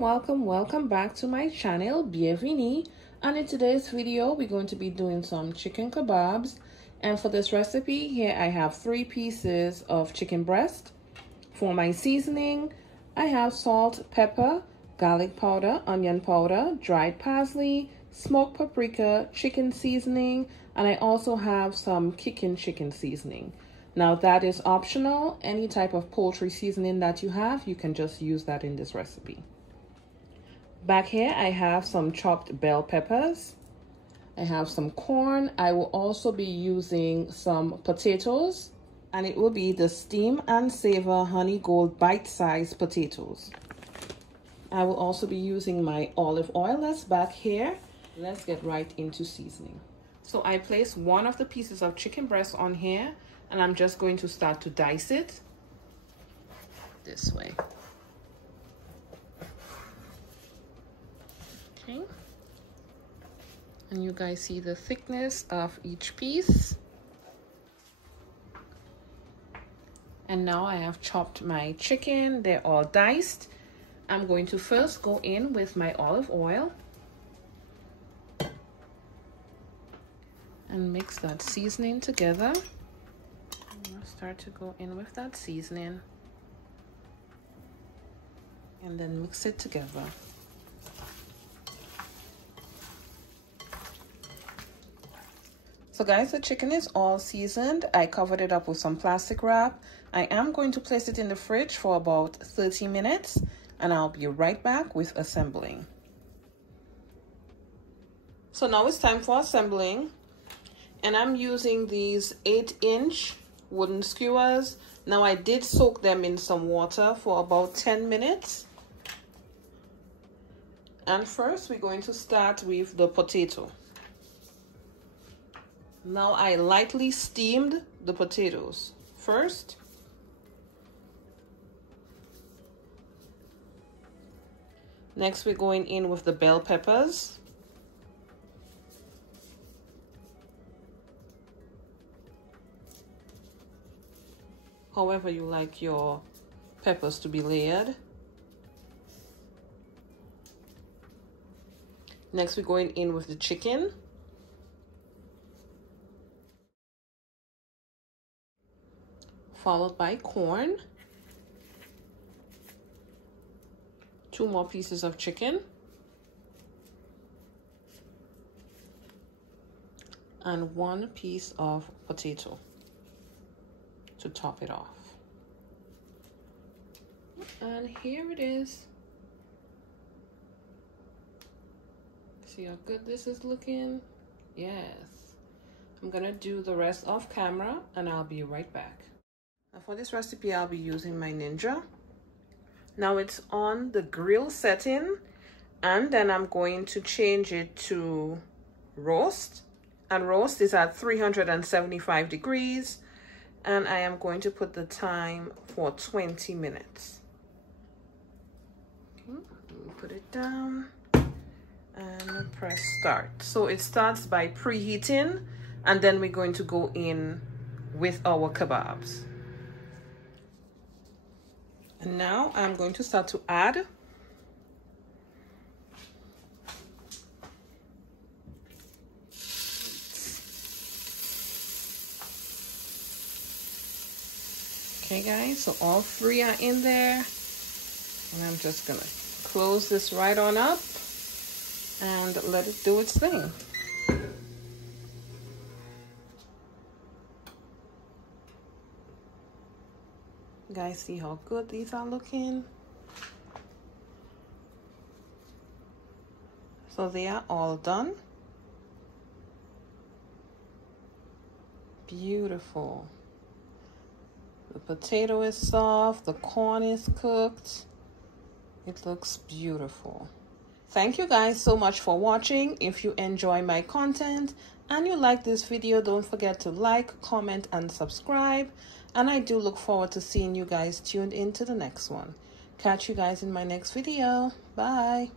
welcome back to my channel. Bienvenue. And in today's video we're going to be doing some chicken kebabs, and for this recipe here I have 3 pieces of chicken breast. For my seasoning I have salt, pepper, garlic powder, onion powder, dried parsley, smoked paprika, chicken seasoning, and I also have some kicking chicken seasoning. Now that is optional. Any type of poultry seasoning that you have, you can just use that in this recipe. Back here I have some chopped bell peppers. I have some corn. I will also be using some potatoes, and it will be the Steam and Savor Honey Gold bite-sized potatoes. I will also be using my olive oil that's back here. Let's get right into seasoning. So I placed one of the pieces of chicken breast on here, and I'm just going to start to dice it this way. Okay. And you guys see the thickness of each piece. And now I have chopped my chicken. They're all diced. I'm going to first go in with my olive oil and mix that seasoning together. I'll start to go in with that seasoning and then mix it together. So guys, the chicken is all seasoned. I covered it up with some plastic wrap. I am going to place it in the fridge for about 30 minutes, and I'll be right back with assembling. So now it's time for assembling, and I'm using these 8-inch wooden skewers. Now I did soak them in some water for about 10 minutes. And first we're going to start with the potato. Now I lightly steamed the potatoes first. Next we're going in with the bell peppers. However you like your peppers to be layered. Next we're going in with the chicken. Followed by corn. 2 more pieces of chicken. And 1 piece of potato to top it off. And here it is. See how good this is looking? Yes. I'm gonna do the rest off camera and I'll be right back. Now for this recipe, I'll be using my Ninja. Now it's on the grill setting, and then I'm going to change it to roast. And roast is at 375 degrees. And I am going to put the time for 20 minutes. Okay, put it down and press start. So it starts by preheating, and then we're going to go in with our kebabs. And now I'm going to start to add. Okay guys, so all 3 are in there. And I'm just gonna close this right on up and let it do its thing. You guys see how good these are looking? So they are all done. Beautiful. The potato is soft, the corn is cooked. It looks beautiful. Thank you guys so much for watching. If you enjoy my content and you like this video, don't forget to like, comment, and subscribe. And I do look forward to seeing you guys tuned into the next one. Catch you guys in my next video. Bye.